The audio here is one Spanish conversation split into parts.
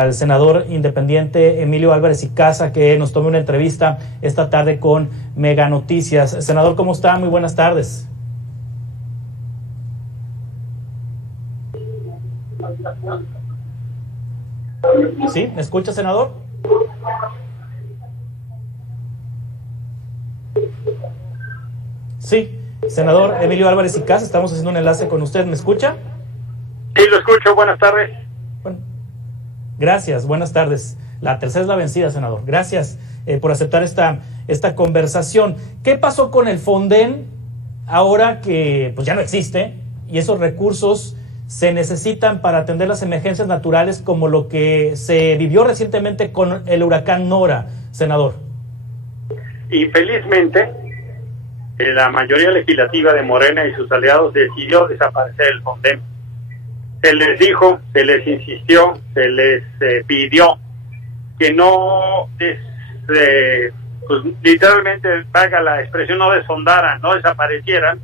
al senador independiente Emilio Álvarez y Casa, que nos tome una entrevista esta tarde con Mega Noticias. Senador, ¿cómo está? Muy buenas tardes. ¿Sí? ¿Me escucha, senador? Sí, senador Emilio Álvarez y Casa, estamos haciendo un enlace con usted. ¿Me escucha? Sí, lo escucho. Buenas tardes. Bueno, gracias, buenas tardes. La tercera es la vencida, senador. Gracias por aceptar esta conversación. ¿Qué pasó con el Fonden ahora que pues ya no existe y esos recursos se necesitan para atender las emergencias naturales como lo que se vivió recientemente con el huracán Nora, senador? Infelizmente, la mayoría legislativa de Morena y sus aliados decidió desaparecer el Fonden. Se les dijo, se les insistió, se les pidió que no, pues, literalmente, valga la expresión, no desfondaran, no desaparecieran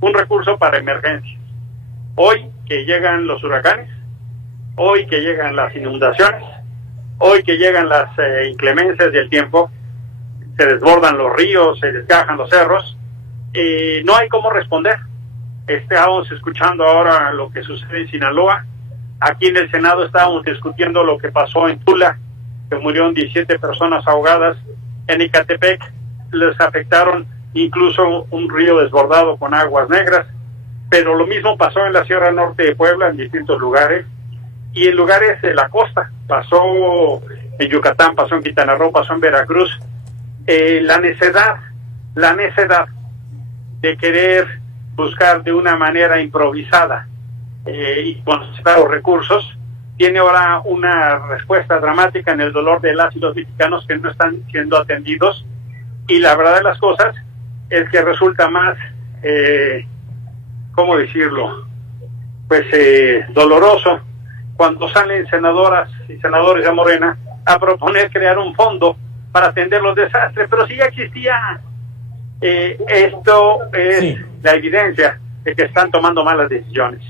un recurso para emergencias. Hoy que llegan los huracanes, hoy que llegan las inundaciones, hoy que llegan las inclemencias del tiempo, se desbordan los ríos, se desgajan los cerros, no hay cómo responder. Estábamos escuchando ahora lo que sucede en Sinaloa. Aquí en el Senado estábamos discutiendo lo que pasó en Tula, que murieron 17 personas ahogadas. En Ecatepec les afectaron incluso un río desbordado con aguas negras. Pero lo mismo pasó en la Sierra Norte de Puebla, en distintos lugares, y en lugares de la costa. Pasó en Yucatán, pasó en Quintana Roo, pasó en Veracruz. La necedad de querer buscar de una manera improvisada y concentrar los recursos, tiene ahora una respuesta dramática en el dolor de las y los mexicanos que no están siendo atendidos. Y la verdad de las cosas es que resulta más... ¿cómo decirlo? Pues doloroso cuando salen senadoras y senadores de Morena a proponer crear un fondo para atender los desastres, pero si ya existía. Esto es sí, la evidencia de que están tomando malas decisiones.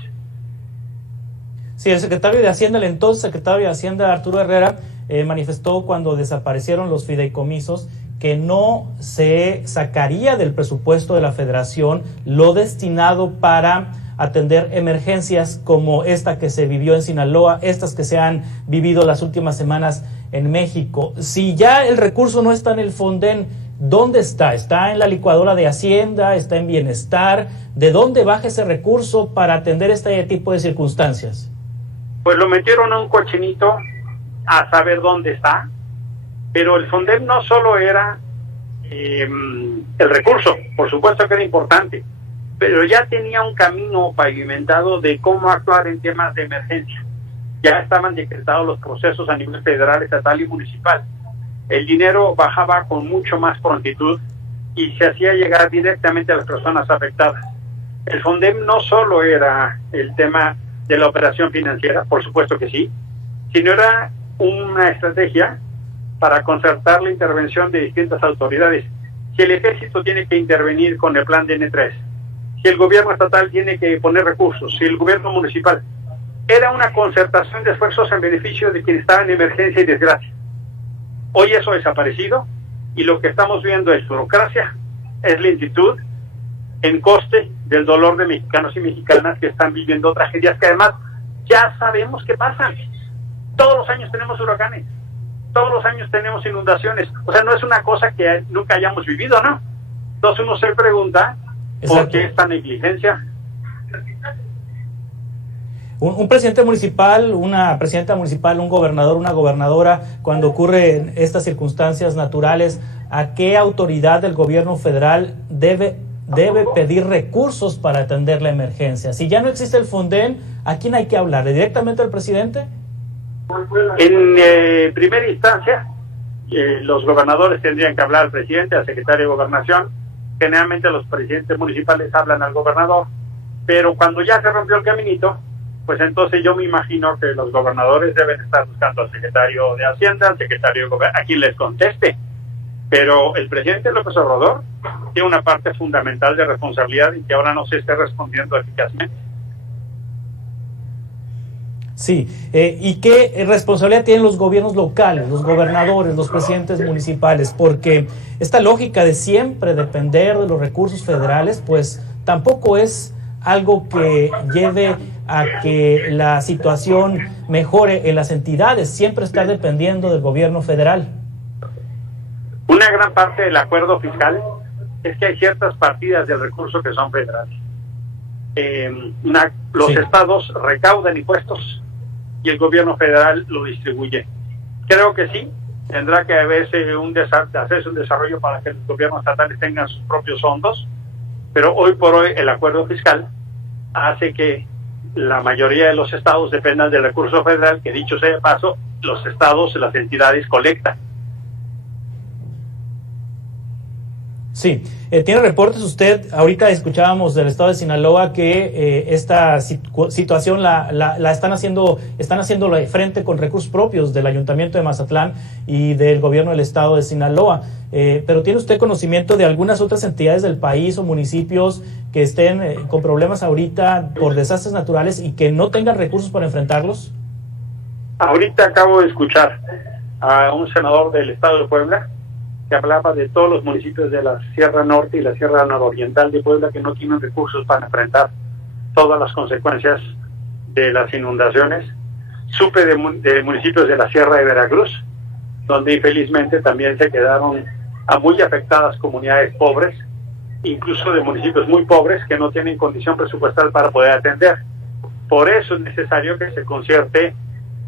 Sí, el secretario de Hacienda, el entonces secretario de Hacienda, Arturo Herrera, manifestó cuando desaparecieron los fideicomisos que no se sacaría del presupuesto de la Federación lo destinado para atender emergencias como esta que se vivió en Sinaloa, estas que se han vivido las últimas semanas en México. Si ya el recurso no está en el Fonden, ¿dónde está? ¿Está en la licuadora de Hacienda? ¿Está en Bienestar? ¿De dónde baja ese recurso para atender este tipo de circunstancias? Pues lo metieron a un cochinito a saber dónde está, pero el Fonden no solo era el recurso, por supuesto que era importante, pero ya tenía un camino pavimentado de cómo actuar en temas de emergencia. Ya estaban decretados los procesos a nivel federal, estatal y municipal. El dinero bajaba con mucho más prontitud y se hacía llegar directamente a las personas afectadas. El Fonden no solo era el tema de la operación financiera, por supuesto que sí, sino era una estrategia para concertar la intervención de distintas autoridades. Si el ejército tiene que intervenir con el plan de N3, si el gobierno estatal tiene que poner recursos, si el gobierno municipal, era una concertación de esfuerzos en beneficio de quienes estaban en emergencia y desgracia. Hoy eso ha desaparecido y lo que estamos viendo es burocracia, es lentitud, en coste del dolor de mexicanos y mexicanas que están viviendo tragedias que además ya sabemos que pasan. Todos los años tenemos huracanes, todos los años tenemos inundaciones. O sea, no es una cosa que nunca hayamos vivido, ¿no? Entonces uno se pregunta, ¿por qué esta negligencia? Un presidente municipal, una presidenta municipal, un gobernador, una gobernadora, cuando ocurren estas circunstancias naturales, ¿a qué autoridad del gobierno federal debe pedir recursos para atender la emergencia? Si ya no existe el Fonden, ¿a quién hay que hablarle? ¿Directamente al presidente? En primera instancia, los gobernadores tendrían que hablar al presidente, al secretario de Gobernación. Generalmente los presidentes municipales hablan al gobernador, pero cuando ya se rompió el caminito, pues entonces yo me imagino que los gobernadores deben estar buscando al secretario de Hacienda, al secretario de Gobernación, a quien les conteste. Pero el presidente López Obrador tiene una parte fundamental de responsabilidad y que ahora no se esté respondiendo eficazmente. Sí, ¿y qué responsabilidad tienen los gobiernos locales, los gobernadores, los presidentes municipales? Porque esta lógica de siempre depender de los recursos federales, pues tampoco es algo que lleve a que la situación mejore en las entidades, siempre estar dependiendo del gobierno federal. Una gran parte del acuerdo fiscal es que hay ciertas partidas del recurso que son federales. Los estados recaudan impuestos y el gobierno federal lo distribuye. Creo que sí, tendrá que hacerse un desarrollo para que los gobiernos estatales tengan sus propios fondos, pero hoy por hoy el acuerdo fiscal hace que la mayoría de los estados dependan del recurso federal, que dicho sea de paso, los estados, las entidades colectan. Sí, tiene reportes usted, ahorita escuchábamos del estado de Sinaloa que esta situación la están haciendo frente con recursos propios del Ayuntamiento de Mazatlán y del gobierno del estado de Sinaloa, pero ¿tiene usted conocimiento de algunas otras entidades del país o municipios que estén con problemas ahorita por desastres naturales y que no tengan recursos para enfrentarlos? Ahorita acabo de escuchar a un senador del estado de Puebla que hablaba de todos los municipios de la Sierra Norte y la Sierra Nororiental de Puebla que no tienen recursos para enfrentar todas las consecuencias de las inundaciones. Supe de municipios de la Sierra de Veracruz, donde infelizmente también se quedaron a muy afectadas comunidades pobres, incluso de municipios muy pobres que no tienen condición presupuestal para poder atender. Por eso es necesario que se concierte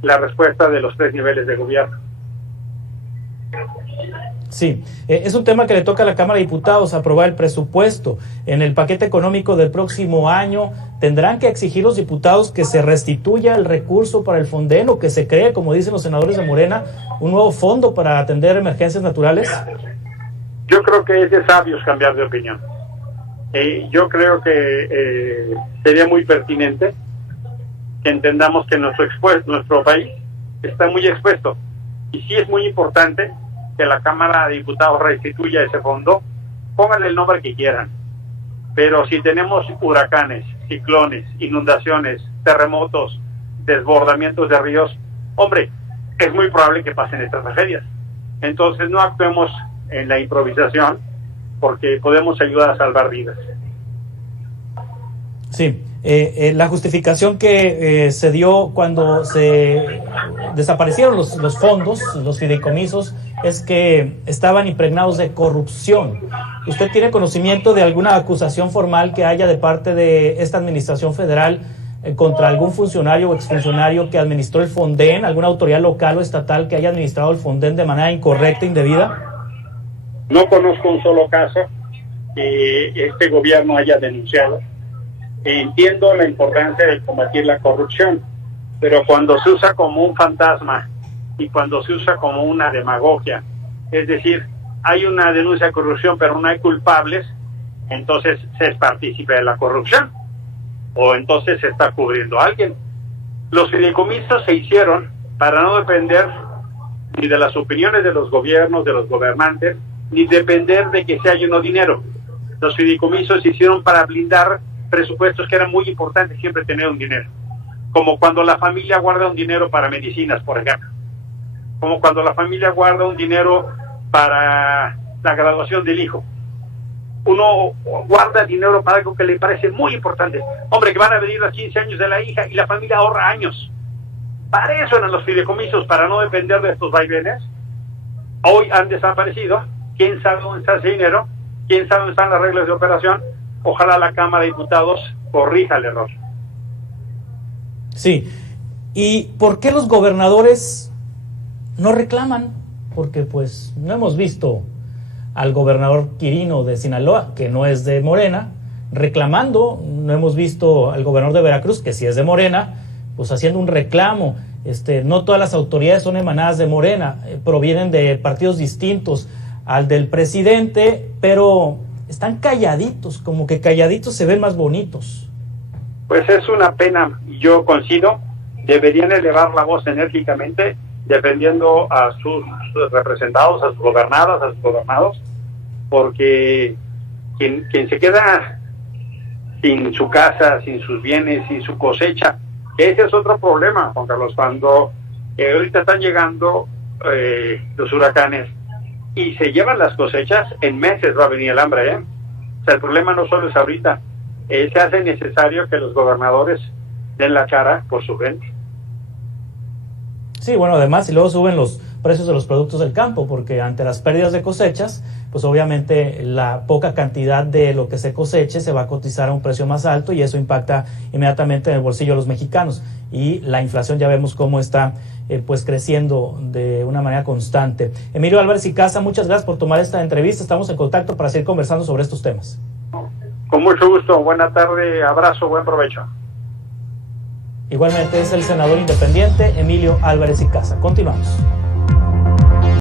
la respuesta de los 3 niveles de gobierno. Sí, es un tema que le toca a la Cámara de Diputados aprobar el presupuesto. En el paquete económico del próximo año, ¿tendrán que exigir los diputados que se restituya el recurso para el Fonden o que se cree, como dicen los senadores de Morena, un nuevo fondo para atender emergencias naturales? Yo creo que es de sabios cambiar de opinión. Yo creo que sería muy pertinente que entendamos que nuestro país está muy expuesto y sí es muy importante que la Cámara de Diputados restituya ese fondo, pónganle el nombre que quieran, pero si tenemos huracanes, ciclones, inundaciones, terremotos, desbordamientos de ríos, hombre, es muy probable que pasen estas tragedias. Entonces no actuemos en la improvisación, porque podemos ayudar a salvar vidas. Sí, la justificación que se dio cuando se desaparecieron los fondos, los fideicomisos, es que estaban impregnados de corrupción. ¿Usted tiene conocimiento de alguna acusación formal que haya de parte de esta administración federal contra algún funcionario o exfuncionario que administró el Fonden, alguna autoridad local o estatal que haya administrado el Fonden de manera incorrecta, indebida? No conozco un solo caso que este gobierno haya denunciado. Entiendo la importancia de combatir la corrupción, pero cuando se usa como un fantasma y cuando se usa como una demagogia, es decir, hay una denuncia de corrupción pero no hay culpables, entonces se es partícipe de la corrupción o entonces se está cubriendo a alguien. Los fideicomisos se hicieron para no depender ni de las opiniones de los gobiernos, de los gobernantes, ni depender de que se haya no dinero. Los fideicomisos se hicieron para blindar presupuestos que eran muy importantes, siempre tener un dinero, como cuando la familia guarda un dinero para medicinas, por ejemplo, como cuando la familia guarda un dinero para la graduación del hijo. Uno guarda dinero para algo que le parece muy importante. Hombre, que van a venir los 15 años de la hija y la familia ahorra años. Para eso eran los fideicomisos, para no depender de estos vaivenes. Hoy han desaparecido. ¿Quién sabe dónde está ese dinero? ¿Quién sabe dónde están las reglas de operación? Ojalá la Cámara de Diputados corrija el error. Sí. ¿Y por qué los gobernadores no reclaman? Porque pues no hemos visto al gobernador Quirino de Sinaloa, que no es de Morena, reclamando. No hemos visto al gobernador de Veracruz, que sí es de Morena, pues haciendo un reclamo. No todas las autoridades son emanadas de Morena, provienen de partidos distintos al del presidente, pero están calladitos, como que calladitos se ven más bonitos. Pues es una pena, yo coincido, deberían elevar la voz enérgicamente, defendiendo a sus representados, a sus gobernadas, a sus gobernados, porque quien se queda sin su casa, sin sus bienes, sin su cosecha, Ese es otro problema, Juan Carlos, cuando ahorita están llegando los huracanes y se llevan las cosechas, en meses va a venir el hambre, ¿eh? O sea, el problema no solo es ahorita, se hace necesario que los gobernadores den la cara por su gente. Sí, bueno, además, y luego suben los precios de los productos del campo, porque ante las pérdidas de cosechas, pues obviamente la poca cantidad de lo que se coseche se va a cotizar a un precio más alto y eso impacta inmediatamente en el bolsillo de los mexicanos. Y la inflación ya vemos cómo está pues creciendo de una manera constante. Emilio Álvarez y Casa, muchas gracias por tomar esta entrevista. Estamos en contacto para seguir conversando sobre estos temas. Con mucho gusto, buena tarde, abrazo, buen provecho. Igualmente es el senador independiente Emilio Álvarez y Casa. Continuamos.